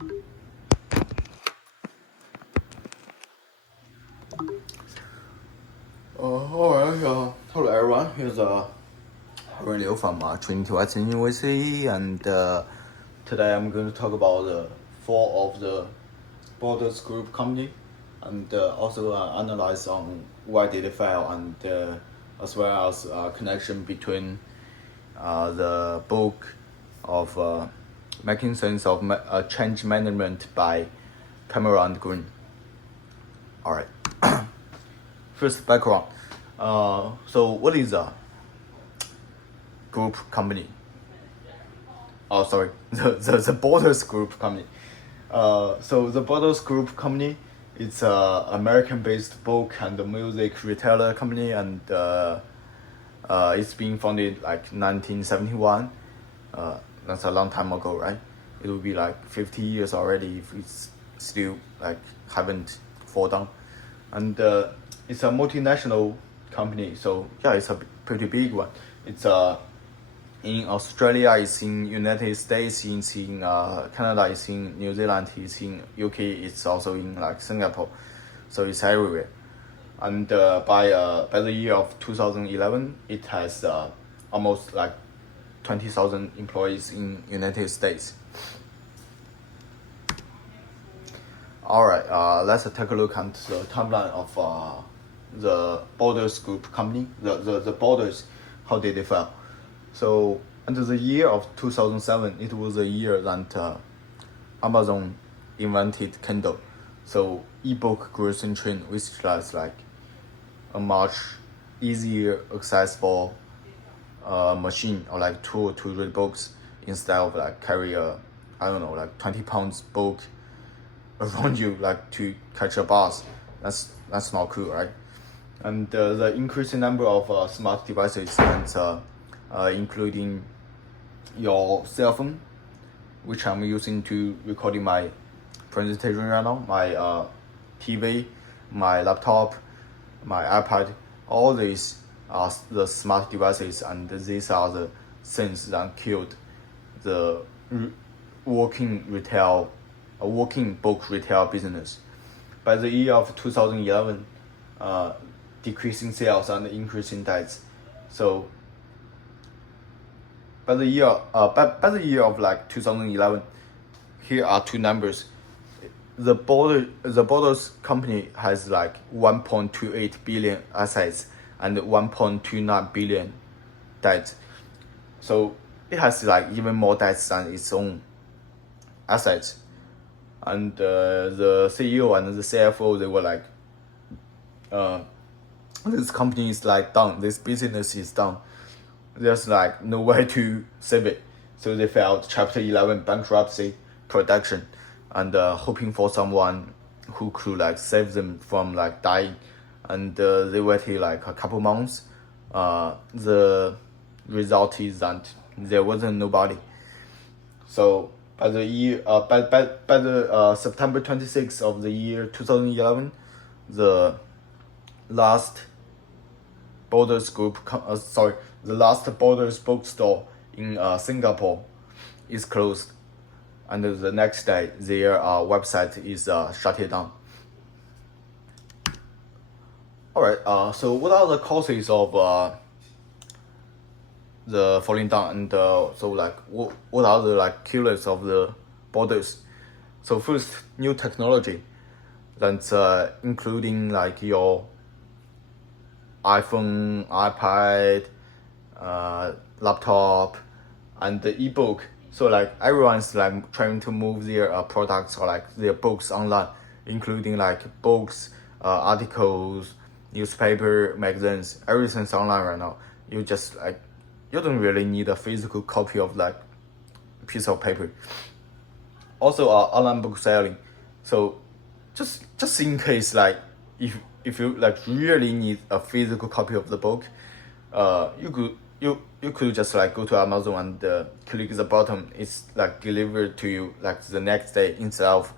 Alright, hello everyone. Here's Ren Liu from Trinity Western University, and today I'm going to talk about the four of the Borders Group company, and also analyze on why did they fail, and as well as connection between the book of Making Sense of Change Management by Cameron Green. Alright. First, background. So what is a group company? Oh, sorry, the Borders Group company. So the Borders Group company, it's a American-based book and music retailer company, and it's been founded like 1971. That's a long time ago, right? It will be like 50 years already if it's still like haven't fallen down, and it's a multinational company, so yeah, it's a pretty big one. It's in Australia, it's in United States, it's in Canada, it's in New Zealand, it's in UK, it's also in like Singapore, so it's everywhere. And by the year of 2011, it has almost like 20,000 employees in United States. Alright, let's take a look at the timeline of the Borders Group company, the Borders, how did they fail? So under the year of 2007, it was a year that Amazon invented Kindle. So ebook grocery train, which is like a much easier accessible machine or like tool to read books instead of like carry a, I don't know, like 20 pounds book around you like to catch a bus. That's not cool, right? And the increasing number of smart devices, and including your cell phone, which I'm using to recording my presentation right now, my TV, my laptop, my iPad, all these are the smart devices, and these are the things that killed the working book retail business. By the year of 2011, decreasing sales and increasing debts. So by the year of like 2011, here are two numbers. The Borders company has like 1.28 billion assets and 1.29 billion debt. So it has like even more debts than its own assets. And the CEO and the CFO, they were like, this company is like done, this business is done. There's like no way to save it. So they filed Chapter 11 bankruptcy protection, and hoping for someone who could like save them from like dying. And they waited like a couple months. The result is that there wasn't nobody. So by the year, by the September 26th of the year 2011, the last Borders bookstore in Singapore is closed, and the next day their website is shut down. Alright, so what are the causes of the falling down, and so like what are the like killers of the Borders? So first, new technology, that's including like your iPhone, iPad, laptop, and the ebook. So like everyone's like trying to move their products or like their books online, including like books, articles, newspaper, magazines. Everything's online right now. You just like, you don't really need a physical copy of like piece of paper. Also online book selling. So just in case like if you like really need a physical copy of the book, you could just like go to Amazon and click the button. It's like delivered to you like the next day instead of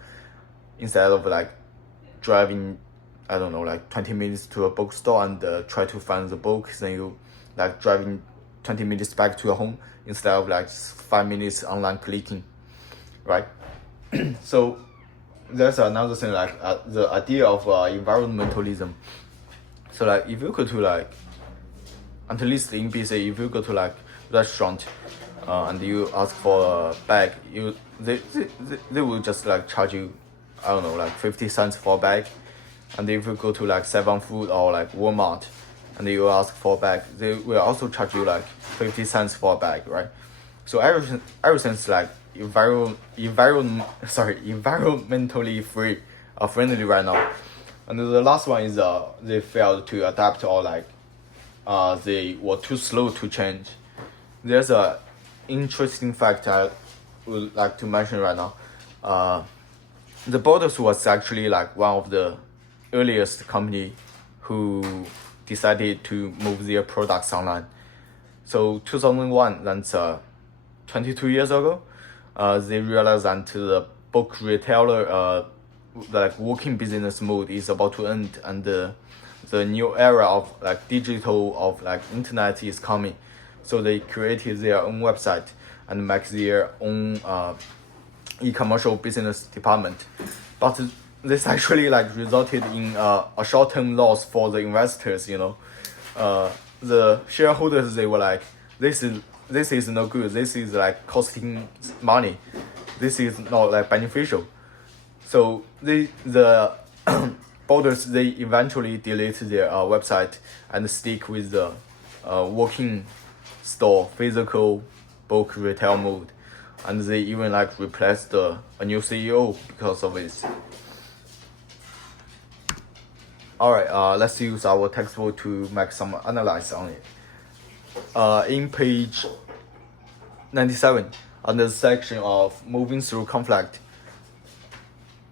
like driving, I don't know, like 20 minutes to a bookstore and try to find the book. Then you like driving 20 minutes back to your home instead of like 5 minutes online clicking, right? So there's another thing like the idea of environmentalism. So like if you go to like, at least in BC, if you go to like restaurant and you ask for a bag, they will just like charge you, I don't know, like 50 cents for a bag. And if you go to like 7-Food or like Walmart and you ask for a bag, they will also charge you like 50 cents for a bag, right? So everything's like environmentally friendly right now. And the last one is they failed to adapt, or like they were too slow to change. There's a interesting fact I would like to mention right now. The Borders was actually like one of the earliest company who decided to move their products online. So 2001, that's 22 years ago, they realized that the book retailer like working business mode is about to end, and the new era of like digital, of like internet is coming. So they created their own website and make their own e-commercial business department. But this actually like resulted in a short-term loss for the investors. The shareholders, they were like, this is no good, this is like costing money, this is not like beneficial. So the Borders, they eventually delete their website and stick with the working store, physical book retail mode, and they even like replaced a new CEO because of it. Alright, let's use our textbook to make some analysis on it. In page 97, under the section of moving through conflict,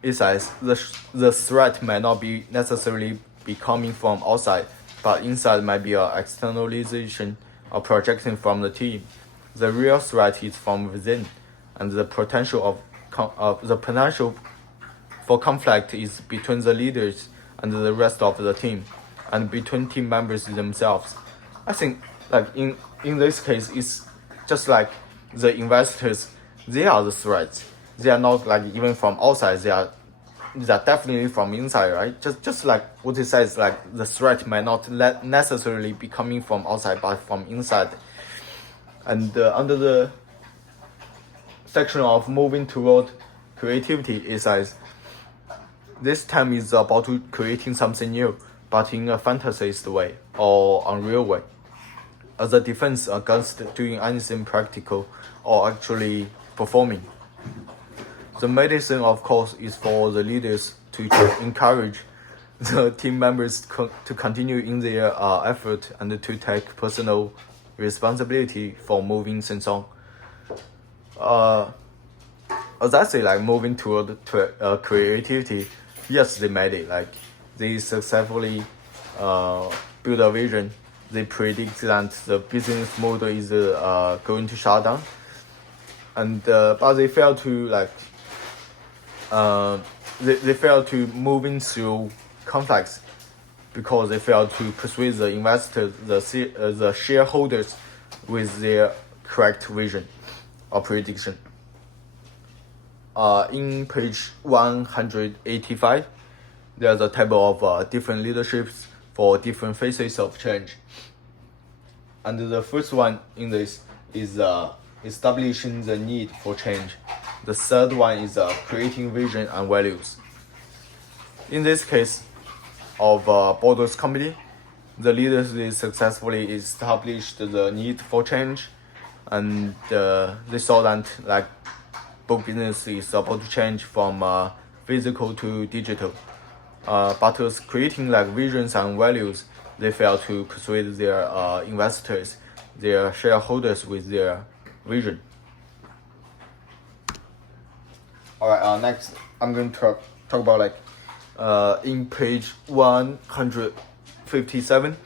it says the threat may not be necessarily be coming from outside, but inside might be an externalization or projection from the team. The real threat is from within, and the potential for conflict is between the leaders and the rest of the team, and between team members themselves. I think like in this case, it's just like the investors, they are the threats. They are not like even from outside, they are definitely from inside, right? Just like what it says, like the threat might not necessarily be coming from outside, but from inside. And under the section of moving toward creativity, it says this time is about to creating something new, but in a fantasized way or unreal way, as a defense against doing anything practical or actually performing. The medicine, of course, is for the leaders to encourage the team members to continue in their effort and to take personal responsibility for moving things on. As I say, like moving toward creativity, yes, they made it. Like they successfully build a vision. They predict that the business model is going to shut down, and but they failed to like they failed to moving through conflicts because they failed to persuade the investors, the shareholders, with their correct vision or prediction. In page 185, there's a table of different leaderships for different phases of change. And the first one in this is establishing the need for change. The third one is creating vision and values. In this case of Borders company, the leaders, they successfully established the need for change, and they saw that like book business is about to change from physical to digital. But as creating like visions and values, they failed to persuade their investors, their shareholders with their vision. Alright, next I'm going to talk about like in page 157,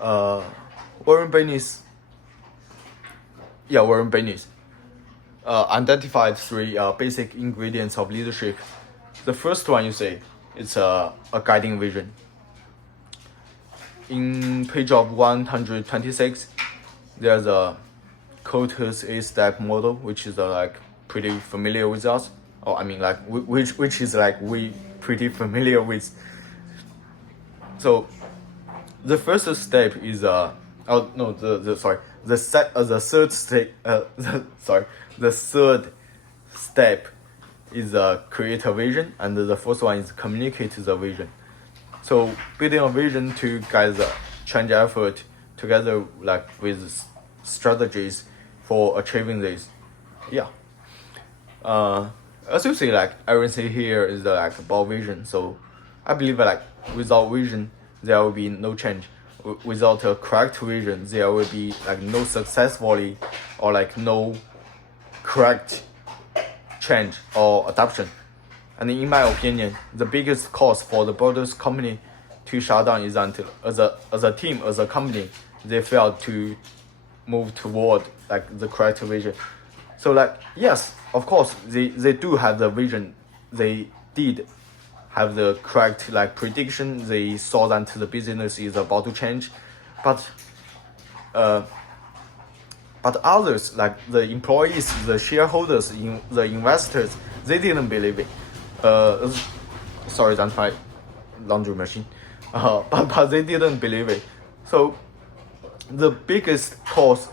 Warren Bennis identified three basic ingredients of leadership. The first one, you say, it's a guiding vision. In page of 126, there's a Coates A-step model, which is like pretty familiar with us. or I mean like which is like we pretty familiar with. So the first step is the third step the third step is create a vision, and the first one is communicate the vision. So building a vision to guide the change effort together, like with strategies for achieving this. Yeah. As you see, like everything here is like about vision. So I believe like without vision there will be no change. Without a correct vision there will be like no successfully or like no correct change or adoption. And in my opinion, the biggest cause for the Borders company to shut down is until as a team, as a company, they failed to move toward like the correct vision. So like yes, of course they do have the vision. They did have the correct like prediction. They saw that the business is about to change, but others like the employees, the shareholders, the investors, they didn't believe it. Sorry, that's my laundry machine. But they didn't believe it. So the biggest cause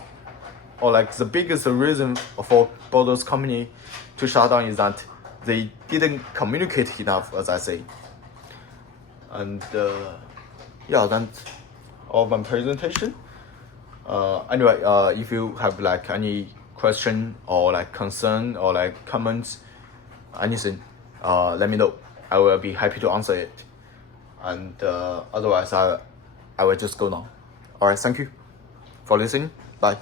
or like the biggest reason for Borders company to shut down is that they didn't communicate enough, as I say. And yeah, that's all my presentation. Anyway, if you have like any question or like concern or like comments, anything, let me know. I will be happy to answer it. And otherwise, I will just go now. Alright, thank you for listening. Bye.